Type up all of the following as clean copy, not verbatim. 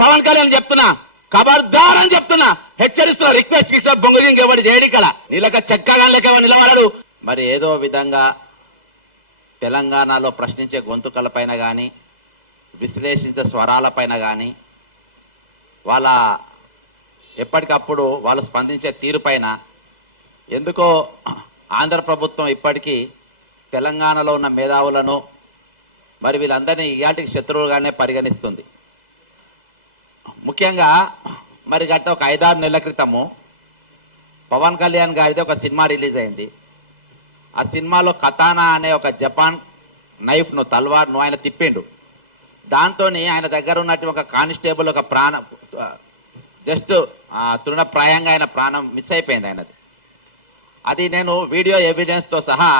పవన్ కళ్యాణ్ చెప్తున్నా, ఖబర్దార్ అని చెప్తున్నా, హెచ్చరిస్తున్నా. రిక్వెస్ట్ ఇట్లా బొంగుదింగ్ ఎవరు చేయడు ఇక్కడ, నీళ్ళక చెక్కగా లెక్క నిలబడడు. మరి ఏదో విధంగా తెలంగాణలో ప్రశ్నించే గొంతుకలపైన కానీ విశ్లేషించే స్వరాలపైన కానీ వాళ్ళ ఎప్పటికప్పుడు వాళ్ళు స్పందించే తీరుపైన ఎందుకో ఆంధ్ర ప్రభుత్వం ఇప్పటికీ తెలంగాణలో ఉన్న మేధావులను మరి వీళ్ళందరినీ ఇయాటికి శత్రువులుగానే పరిగణిస్తుంది. ముఖ్యంగా మరి గత ఒక 5-6 నెలల క్రితము పవన్ కళ్యాణ్ గారిది ఒక సినిమా రిలీజ్ అయింది. ఆ సినిమాలో కతానా అనే ఒక జపాన్ నైఫ్ను తల్వార్ను ఆయన తిప్పిండు. దాంతో ఆయన దగ్గర ఉన్నట్టు ఒక కానిస్టేబుల్ ఒక ప్రాణం జస్ట్ తృణప్రాయంగా ఆయన ప్రాణం మిస్ అయిపోయింది ఆయనది. అది నేను వీడియో ఎవిడెన్స్తో సహా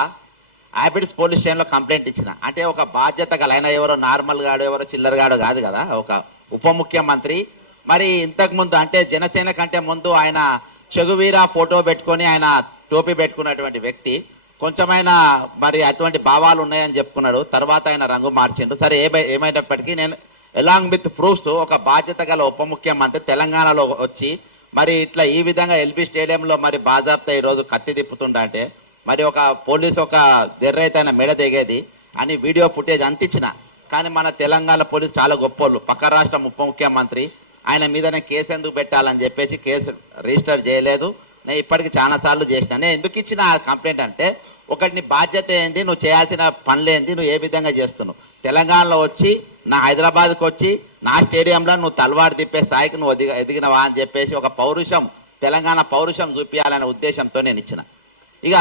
హ్యాబిట్స్ పోలీస్ స్టేషన్లో కంప్లైంట్ ఇచ్చిన. అంటే ఒక బాధ్యత గల ఆయన ఎవరో నార్మల్ గాడు ఎవరో చిల్లరగాడు కాదు కదా, ఒక ఉప ముఖ్యమంత్రి. మరి ఇంతకుముందు అంటే జనసేన కంటే ముందు ఆయన చెగువీరా ఫోటో పెట్టుకొని ఆయన టోపీ పెట్టుకున్నటువంటి వ్యక్తి. కొంచెమైనా మరి అటువంటి భావాలు ఉన్నాయని చెప్పుకున్నాడు. తర్వాత ఆయన రంగు మార్చిండు. సరే ఏమైనప్పటికీ నేను అలాంగ్ విత్ ప్రూఫ్స్ ఒక బాధ్యత గల ఉప ముఖ్యమంత్రి తెలంగాణలో వచ్చి మరి ఇట్లా ఈ విధంగా ఎల్బీ స్టేడియంలో మరి బాజాబ్తా ఈరోజు కత్తి తిప్పుతుండ అంటే మరి ఒక పోలీసు ఒక దెర్రైతే ఆయన మెడ దిగేది అని వీడియో ఫుటేజ్ అంతించిన. కానీ మన తెలంగాణ పోలీసు చాలా గొప్పోళ్ళు. పక్క రాష్ట్రం ఉప ముఖ్యమంత్రి ఆయన మీదనే కేసు ఎందుకు పెట్టాలని చెప్పేసి కేసు రిజిస్టర్ చేయలేదు. నేను ఇప్పటికి చాలా సార్లు చేసిన. నేను ఎందుకు ఇచ్చిన కంప్లైంట్ అంటే ఒకటి నీ బాధ్యత ఏంది, నువ్వు చేయాల్సిన పనులు ఏంది, నువ్వు ఏ విధంగా చేస్తున్నావు. తెలంగాణలో వచ్చి నా హైదరాబాద్కి వచ్చి నా స్టేడియంలో నువ్వు తలవారు తిప్పే స్థాయికి నువ్వు ఎదిగినవా అని చెప్పేసి ఒక పౌరుషం, తెలంగాణ పౌరుషం చూపించాలనే ఉద్దేశంతో నేను ఇచ్చిన. ఇక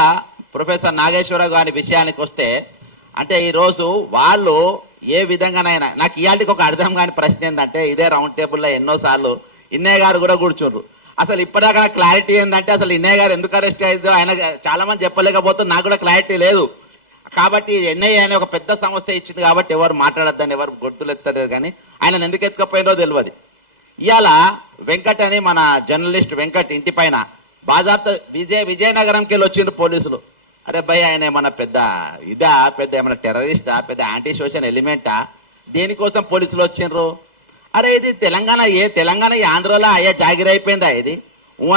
ప్రొఫెసర్ నాగేశ్వరరావు గారి విషయానికి వస్తే అంటే ఈరోజు వాళ్ళు ఏ విధంగానైనా నాకు ఇవాళకి ఒక అర్థం కాని ప్రశ్న ఏంటంటే ఇదే రౌండ్ టేబుల్లో ఎన్నోసార్లు ఇన్నయ్య గారు కూడా కూర్చుండ్రు. అసలు ఇప్పటిదాకా క్లారిటీ ఏంటంటే అసలు ఇన్నయ్య గారు ఎందుకు అరెస్ట్ అయ్యిందో ఆయన చాలా మంది చెప్పలేకపోతే నాకు కూడా క్లారిటీ లేదు. కాబట్టి ఎన్ఐఏ అనే ఒక పెద్ద సంస్థ ఇచ్చింది కాబట్టి ఎవరు మాట్లాడద్దని ఎవరు గొడ్డులు ఎత్తలేదు. కానీ ఆయన ఎందుకు ఎత్తుకపోయిందో తెలియదు. ఇవాళ వెంకట్ అని మన జర్నలిస్ట్ వెంకట్ ఇంటి పైన బాజాబ్తా విజయనగరంకి వెళ్ళి వచ్చిండ్రు పోలీసులు. అరే భయ్ ఆయన ఏమన్నా పెద్ద ఇదా, పెద్ద ఏమన్నా టెర్రరిస్టా, పెద్ద యాంటీ సోషల్ ఎలిమెంటా, దేనికోసం పోలీసులు వచ్చిండ్రు? అరే ఇది తెలంగాణ ఆంధ్రలో అయ్యా జాగిరైపోయిందా ఇది?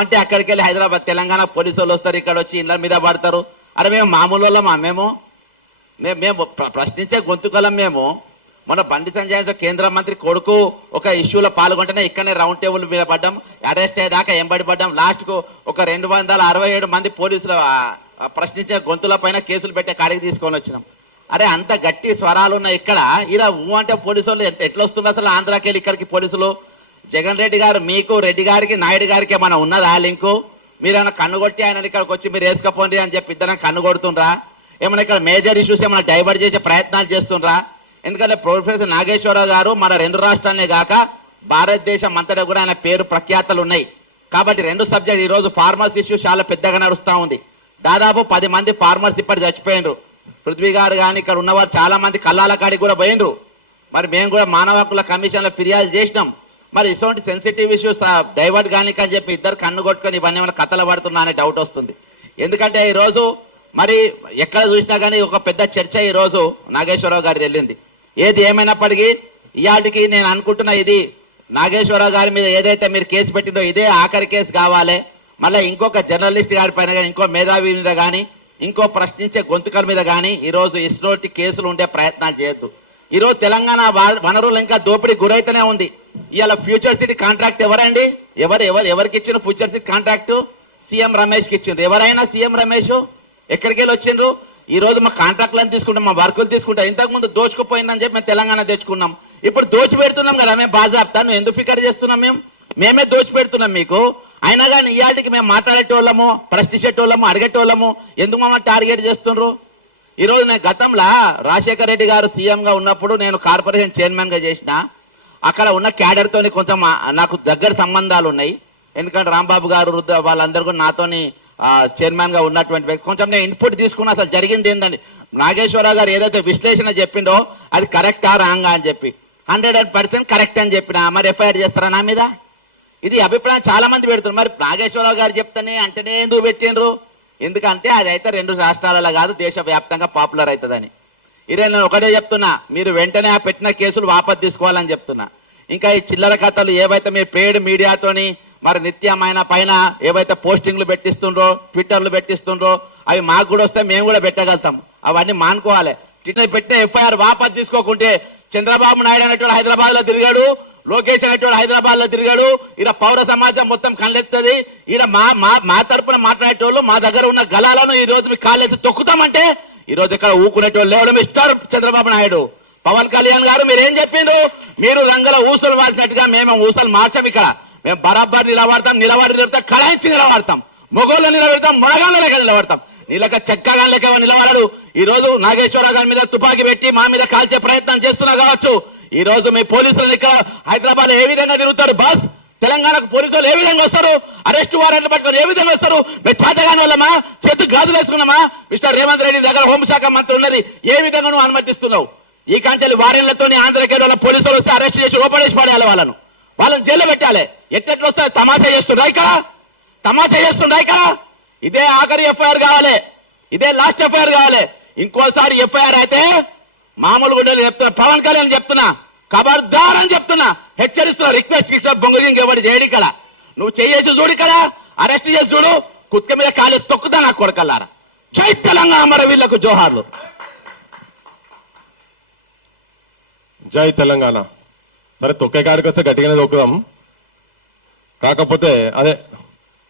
అంటే అక్కడికి వెళ్ళి హైదరాబాద్ తెలంగాణ పోలీసు వాళ్ళు వస్తారు, ఇక్కడ వచ్చి ఇళ్ళ మీద పడతారు. అరే మేము మామూలు వాళ్ళమా? మేము ప్రశ్నించే గొంతుకలం. మేము మొన్న బండి సంజయ్ కేంద్ర మంత్రి కొడుకు ఒక ఇష్యూలో పాల్గొంటేనే ఇక్కడనే రౌండ్ టేబుల్ మీద పడ్డాం, అరెస్ట్ అయ్యేదాకా ఎంబడి పడ్డాం. లాస్ట్కు ఒక 267 మంది పోలీసులు ప్రశ్నించే గొంతుల పైన కేసులు పెట్టే కాడికి తీసుకొని వచ్చినాం. అరే అంత గట్టి స్వరాలు ఉన్నాయి ఇక్కడ. ఇలా అంటే పోలీసు వాళ్ళు ఎట్లా వస్తున్నారు అసలు ఆంధ్రాకి వెళ్ళి ఇక్కడికి పోలీసులు? జగన్ రెడ్డి గారు మీకు రెడ్డి గారికి నాయుడు గారికి ఏమైనా ఉన్నదా లింకు? మీరేమైనా కన్నుగొట్టి ఆయన ఇక్కడికి వచ్చి మీరు వేసుకపోండి అని చెప్పి ఇద్దరం కన్ను కొడుతుండ్రా? ఏమైనా ఇక్కడ మేజర్ ఇష్యూస్ ఏమైనా డైవర్ట్ చేసే ప్రయత్నాలు చేస్తుండ్రా? ఎందుకంటే ప్రొఫెసర్ నాగేశ్వరరావు గారు మన 2 రాష్ట్రాలనే కాక భారతదేశం అంతటా కూడా ఆయన పేరు ప్రఖ్యాతలు ఉన్నాయి. కాబట్టి 2 సబ్జెక్ట్ ఈరోజు ఫార్మర్స్ ఇష్యూ చాలా పెద్దగా నడుస్తూ ఉంది. దాదాపు 10 మంది ఫార్మర్స్ ఇప్పటి చచ్చిపోయినరు. పృథ్వీ గారు కానీ ఇక్కడ ఉన్నవారు చాలా మంది కల్లాల కాడికి కూడా పోయినరు. మరి మేము కూడా మానవ హక్కుల కమిషన్లో ఫిర్యాదు చేసినాం. మరి ఇటువంటి సెన్సిటివ్ ఇష్యూస్ డైవర్ట్ కానీ అని చెప్పి ఇద్దరు కన్ను కొట్టుకొని ఇవన్నీ ఏమైనా కథలు పడుతున్నా అనే డౌట్ వస్తుంది. ఎందుకంటే ఈరోజు మరి ఎక్కడ చూసినా కానీ ఒక పెద్ద చర్చ ఈరోజు నాగేశ్వరరావు గారి వెళ్ళింది. ఏది ఏమైనప్పటికీ ఇవాటికి నేను అనుకుంటున్నా ఇది నాగేశ్వరరావు గారి మీద ఏదైతే మీరు కేసు పెట్టిందో ఇదే ఆఖరి కేసు కావాలి. మళ్ళీ ఇంకొక జర్నలిస్ట్ గారి పైన కానీ ఇంకో మేధావి మీద కానీ ఇంకో ప్రశ్నించే గొంతుకల మీద కానీ ఈరోజు ఇటువంటి కేసులు ఉండే ప్రయత్నాలు చేయొద్దు. ఈరోజు తెలంగాణ వనరులు ఇంకా దోపిడీ గురైతేనే ఉంది. ఇవాళ ఫ్యూచర్ సిటీ కాంట్రాక్ట్ ఎవరండి? ఎవరికి ఇచ్చిన ఫ్యూచర్ సిటీ కాంట్రాక్టు? సీఎం రమేష్కి ఇచ్చిండ్రు. ఎవరైనా సీఎం రమేష్ ఎక్కడికి వెళ్ళి వచ్చిండ్రు? ఈ రోజు మా కాంట్రాక్ట్లను తీసుకుంటాం, మా వర్కులు తీసుకుంటాం. ఇంతకుముందు దోచుకుపోయిందని చెప్పి మేము తెలంగాణ తెచ్చుకున్నాం. ఇప్పుడు దోచి పెడుతున్నాం కదా మేము బాజాబ్తా. నువ్వు ఎందుకు ఫికర్ చేస్తున్నాం? మేమే దోచి పెడుతున్నాం మీకు. అయినా కానీ ఇవాటికి మేము మాట్లాడేటోళ్ళము, ప్రశ్నించేటోళ్ళము, అడిగేటోళ్ళము ఎందుకు మమ్మల్ని టార్గెట్ చేస్తుండ్రు? ఈరోజు నేను గతంలో రాజశేఖర రెడ్డి గారు సీఎంగా ఉన్నప్పుడు నేను కార్పొరేషన్ చైర్మన్గా చేసిన. అక్కడ ఉన్న క్యాడర్తో కొంచెం నాకు దగ్గర సంబంధాలు ఉన్నాయి. ఎందుకంటే రాంబాబు గారు వాళ్ళందరూ కూడా నాతోని చైర్మన్గా ఉన్నటువంటి వ్యక్తి. కొంచెం నేను ఇన్పుట్ తీసుకున్నా అసలు జరిగింది ఏంటండి. నాగేశ్వరరావు గారు ఏదైతే విశ్లేషణ చెప్పిండో అది కరెక్టా రాంగా అని చెప్పి 100% కరెక్ట్ అని చెప్పిన. మరి ఎఫ్ఐఆర్ చేస్తారా నా మీద? ఇది అభిప్రాయం చాలా మంది పెడుతున్నారు. మరి నాగేశ్వరరావు గారు చెప్తానే అంటేనే ఎందుకు పెట్టిండ్రు? ఎందుకంటే అది అయితే 2 రాష్ట్రాలలో కాదు దేశవ్యాప్తంగా పాపులర్ అవుతుందని. ఇదే నేను ఒకటే చెప్తున్నా, మీరు వెంటనే ఆ పెట్టిన కేసులు వాపసు తీసుకోవాలని చెప్తున్నా. ఇంకా ఈ చిల్లర కథలు ఏవైతే మీరు పేడ్ మీడియాతోని మరి నిత్యమైన పైన ఏవైతే పోస్టింగ్లు పెట్టిస్తుండ్రో ట్విట్టర్లు పెట్టిస్తుండ్రో అవి మాకు కూడా వస్తే మేము కూడా పెట్టగలుగుతాం. అవన్నీ మానుకోవాలి. ట్విట్టర్ పెట్టిన ఎఫ్ఐఆర్ వాపస్ తీసుకోకుంటే చంద్రబాబు నాయుడు అనేటువంటి హైదరాబాద్ లో తిరిగాడు, లోకేష్ అనేటువంటి హైదరాబాద్ లో తిరిగాడు. ఈడ పౌర సమాజం మొత్తం కళ్ళెత్తది. ఈడ మా తరపున మాట్లాడేటోళ్ళు మా దగ్గర ఉన్న గలాలను ఈ రోజు మీకు కాళ్ళెత్తి తొక్కుతామంటే ఈ రోజు ఇక్కడ ఊకునేటోళ్ళు లేవడం మిస్టర్ చంద్రబాబు నాయుడు. పవన్ కళ్యాణ్ గారు మీరేం చెప్పిండ్రు? మీరు రంగల ఊసలు మార్చినట్టుగా మేము ఊసలు మార్చాం. ఇక్కడ మేము బరాబర్ నిలబడతాం, కళాయించి నిలబడతాం, మొగోళ్ళు నిలబెడతాం, మొడగాళ్ళ లెక్క నిలబడతాం. నీళ్ళక చెక్కగా లెక్క నిలబడరు. ఈ రోజు నాగేశ్వరరావు గారి మీద తుపాకీ పెట్టి మా మీద కాల్చే ప్రయత్నం చేస్తున్నా కావచ్చు. ఈ రోజు మీ పోలీసులు ఇక్కడ హైదరాబాద్ ఏ విధంగా తిరుగుతారు బాస్? తెలంగాణకు పోలీసులు ఏ విధంగా వస్తారు? అరెస్టు వారెంట్ పట్టుకొని ఏ విధంగా వస్తారు? మేము చేతగాని వాళ్ళమా? చేతు గాజులు వేసుకున్నామా? మిస్టర్ రేవంత్ రెడ్డి దగ్గర హోంశాఖ మంత్రి ఉన్నది, ఏ విధంగా నువ్వు అనుమతిస్తున్నావు? ఈ కాంచెలు వారెన్లతో ఆంధ్రకేరళ వాళ్ళ పోలీసులు వస్తే అరెస్ట్ చేసి ఓపెనేసి పడేయాలి, వాళ్ళని జైల్లో పెట్టాలి. ఎట్లెట్లు వస్తే తమాషా చేస్తుండ్రా ఇక్కడ? తమాషా చేస్తుండ్రా ఇక్కడ? ఇదే ఆఖరి ఎఫ్ఐఆర్ కావాలి, ఇదే లాస్ట్ ఎఫ్ఐఆర్ కావాలి. ఇంకోసారి ఎఫ్ఐఆర్ అయితే మామూలుగా చెప్తున్నా, పవన్ కళ్యాణ్ చెప్తున్నా, ఖబర్దార్ అని చెప్తున్నా, హెచ్చరిస్తున్నా, రిక్వెస్ట్ ఇట్లా బొంగజింగ్ ఎవరి చేయడు ఇక్కడ. నువ్వు చేసి చూడు, ఇక్కడ అరెస్ట్ చేసి చూడు, కుత్క మీద కాలు తొక్కుతా నా కొడకల్లారా. జై తెలంగాణ, మరి వీళ్ళకు జోహార్లు. జై తెలంగాణ. సరే, తొక్కే కాడికి వస్తే గట్టిగానే తొక్కుదాం. కాకపోతే అదే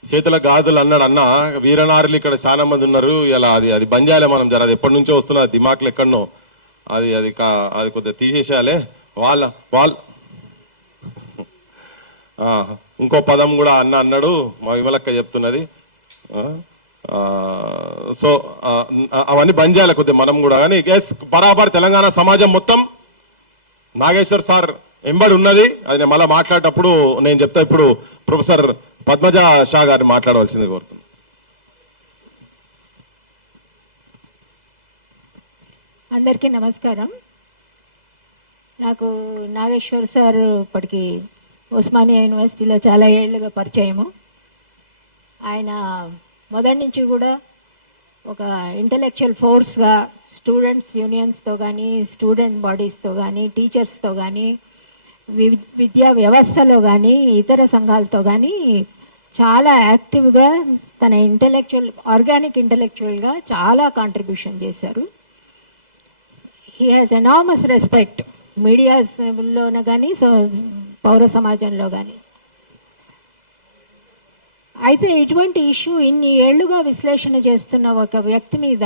చేతుల గాజులు అన్నాడు అన్న, వీరనారులు ఇక్కడ చాలా మంది ఉన్నారు. ఇలా అది బంద్ చేయాలి మనం. జర అది ఎప్పటి నుంచో వస్తున్నా దిమాకులు ఎక్కడనో, అది కొద్దిగా తీసేసేయాలి. వాళ్ళ ఇంకో పదం కూడా అన్నాడు, మా విమలక్క చెప్తున్నది. సో అవన్నీ బంద్ చేయాలి కొద్దిగా మనం కూడా. కానీ బరాబర్ తెలంగాణ సమాజం మొత్తం నాగేశ్వర్ సార్ ఎంబడి ఉన్నది. అది నేను మళ్ళీ మాట్లాడేటప్పుడు నేను చెప్తా. ఇప్పుడు ప్రొఫెసర్ పద్మజ షా గారిని మాట్లాడవలసింది కోరుతున్నాను. అందరికీ నమస్కారం. నాకు నాగేశ్వర్ సార్ ఇప్పటికి ఉస్మానియా యూనివర్సిటీలో చాలా ఏళ్ళుగా పరిచయము. ఆయన మొదటి నుంచి కూడా ఒక ఇంటలెక్చువల్ ఫోర్స్గా స్టూడెంట్స్ యూనియన్స్తో కానీ, స్టూడెంట్ బాడీస్తో కానీ, టీచర్స్తో కానీ, విద్యా వ్యవస్థలో కానీ, ఇతర సంఘాలతో కానీ చాలా యాక్టివ్గా తన ఆర్గానిక్ ఇంటలెక్చువల్గా చాలా కాంట్రిబ్యూషన్ చేశారు. హీ హాజ్ ఎనామస్ రెస్పెక్ట్ మీడియాస్లోనే కానీ, పౌర సమాజంలో కానీ. అయితే ఇటువంటి ఇష్యూ ఇన్ని ఏళ్లుగా విశ్లేషణ చేస్తున్న ఒక వ్యక్తి మీద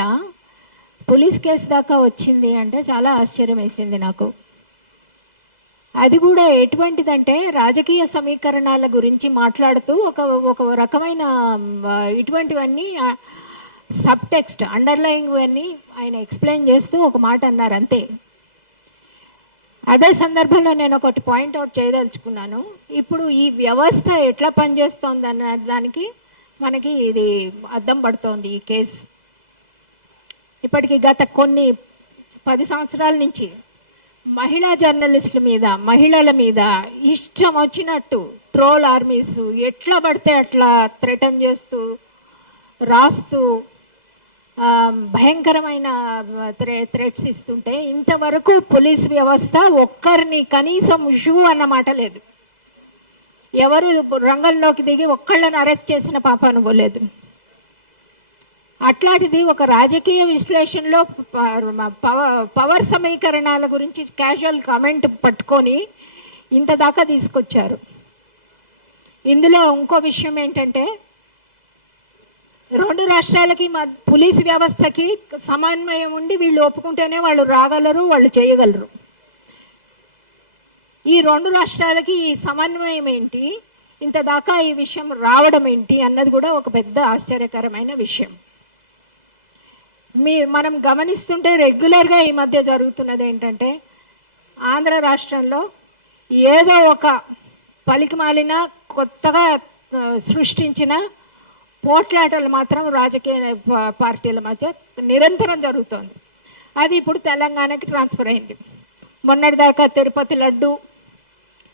పోలీస్ కేసు దాకా వచ్చింది అంటే చాలా ఆశ్చర్యం వేసింది నాకు. అది కూడా ఎటువంటిదంటే రాజకీయ సమీకరణాల గురించి మాట్లాడుతూ ఒక రకమైన ఇటువంటివన్నీ సబ్ టెక్స్ట్ అండర్లయింగ్ అన్నీ ఆయన ఎక్స్ప్లెయిన్ చేస్తూ ఒక మాట అన్నారు అంతే. అదే సందర్భంలో నేను ఒకటి పాయింట్అవుట్ చేయదలుచుకున్నాను. ఇప్పుడు ఈ వ్యవస్థ ఎట్లా పనిచేస్తోంది అన్న దానికి మనకి ఇది అద్దం పడుతోంది ఈ కేసు. ఇప్పటికి గత కొన్ని 10 సంవత్సరాల నుంచి మహిళా జర్నలిస్టుల మీద, మహిళల మీద ఇష్టం వచ్చినట్టు ట్రోల్ ఆర్మీస్ ఎట్లా పడితే అట్లా థ్రెటన్ చేస్తూ రాస్తూ భయంకరమైన థ్రెట్స్ ఇస్తుంటే ఇంతవరకు పోలీస్ వ్యవస్థ ఒక్కరిని కనీసం షూ అన్నమాట లేదు. ఎవరు రంగంలోకి దిగి ఒక్కళ్ళని అరెస్ట్ చేసిన పాపాను పోలేదు. అట్లాంటిది ఒక రాజకీయ విశ్లేషణలో పవర్ సమీకరణాల గురించి క్యాజువల్ కామెంట్ పట్టుకొని ఇంత దాకా తీసుకొచ్చారు. ఇందులో ఇంకో విషయం ఏంటంటే, 2 రాష్ట్రాలకి పోలీసు వ్యవస్థకి సమన్వయం ఉండి వీళ్ళు ఒప్పుకుంటేనే వాళ్ళు రాగలరు, వాళ్ళు చేయగలరు. ఈ 2 రాష్ట్రాలకి ఈ సమన్వయం ఏంటి, ఇంత దాకా ఈ విషయం రావడం ఏంటి అన్నది కూడా ఒక పెద్ద ఆశ్చర్యకరమైన విషయం. మనం గమనిస్తుంటే రెగ్యులర్గా ఈ మధ్య జరుగుతున్నది ఏంటంటే, ఆంధ్ర రాష్ట్రంలో ఏదో ఒక పలికిమాలిన కొత్తగా సృష్టించిన పోట్లాటలు మాత్రం రాజకీయ పార్టీల మధ్య నిరంతరం జరుగుతోంది. అది ఇప్పుడు తెలంగాణకి ట్రాన్స్ఫర్ అయింది. మొన్నటిదాకా తిరుపతి లడ్డు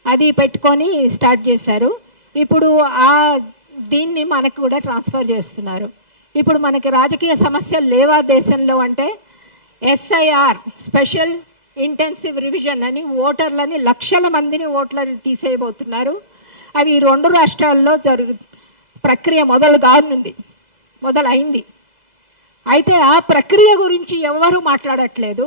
అది పెట్టుకొని స్టార్ట్ చేశారు. ఇప్పుడు దీన్ని మనకు కూడా ట్రాన్స్ఫర్ చేస్తున్నారు. ఇప్పుడు మనకి రాజకీయ సమస్యలు లేవా దేశంలో అంటే, SIR స్పెషల్ ఇంటెన్సివ్ రివిజన్ అని ఓటర్లని లక్షల మందిని ఓట్లని తీసేయబోతున్నారు. అవి 2 రాష్ట్రాల్లో ప్రక్రియ మొదలైంది. అయితే ఆ ప్రక్రియ గురించి ఎవరు మాట్లాడట్లేదు.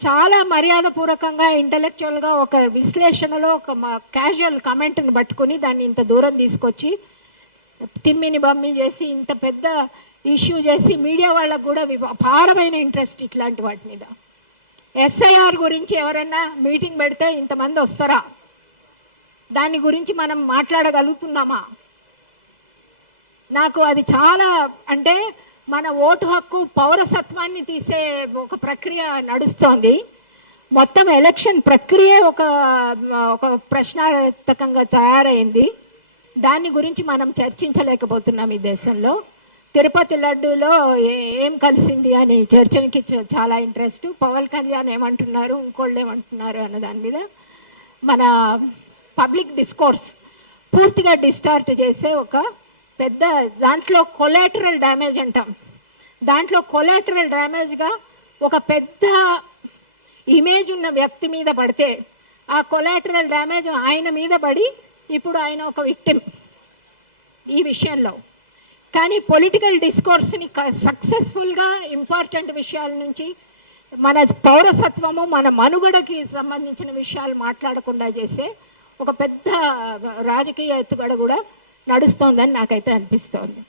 చాలా మర్యాదపూర్వకంగా ఇంటలెక్చువల్గా ఒక విశ్లేషణలో ఒక క్యాజువల్ కమెంట్ని పట్టుకుని దాన్ని ఇంత దూరం తీసుకొచ్చి తిమ్మిని బమ్మి చేసి ఇంత పెద్ద ఇష్యూ చేసి మీడియా వాళ్ళకు కూడా అపారమైన ఇంట్రెస్ట్ ఇట్లాంటి వాటి మీద. ఎస్ఐఆర్ గురించి ఎవరన్నా మీటింగ్ పెడితే ఇంతమంది వస్తారా? దాని గురించి మనం మాట్లాడగలుగుతున్నామా? నాకు అది చాలా అంటే మన ఓటు హక్కు పౌరసత్వాన్ని తీసే ఒక ప్రక్రియ నడుస్తోంది. మొత్తం ఎలక్షన్ ప్రక్రియ ఒక ప్రశ్నార్థకంగా తయారైంది. దాని గురించి మనం చర్చించలేకపోతున్నాం ఈ దేశంలో. తిరుపతి లడ్డూలో ఏం కలిసింది అని చర్చకి చాలా ఇంట్రెస్ట్. పవన్ కళ్యాణ్ ఏమంటున్నారు, ఇంకోళ్ళు ఏమంటున్నారు అన్న దాని మీద మన పబ్లిక్ డిస్కోర్స్ పూర్తిగా డిస్టార్ట్ చేసే ఒక పెద్ద దాంట్లో కొలాటరల్ డ్యామేజ్ అంటాం. దాంట్లో కొలాటరల్ డ్యామేజ్గా ఒక పెద్ద ఇమేజ్ ఉన్న వ్యక్తి మీద పడితే ఆ కొలాటరల్ డ్యామేజ్ ఆయన మీద పడి ఇప్పుడు ఆయన ఒక విక్టిమ్ ఈ విషయంలో. కానీ పొలిటికల్ డిస్కోర్స్ని సక్సెస్ఫుల్గా ఇంపార్టెంట్ విషయాల నుంచి మన పౌరసత్వము మన మనుగడకి సంబంధించిన విషయాలు మాట్లాడకుండా చేసే ఒక పెద్ద రాజకీయ ఎత్తుగడ కూడా నడుస్తోందని నాకైతే అనిపిస్తోంది.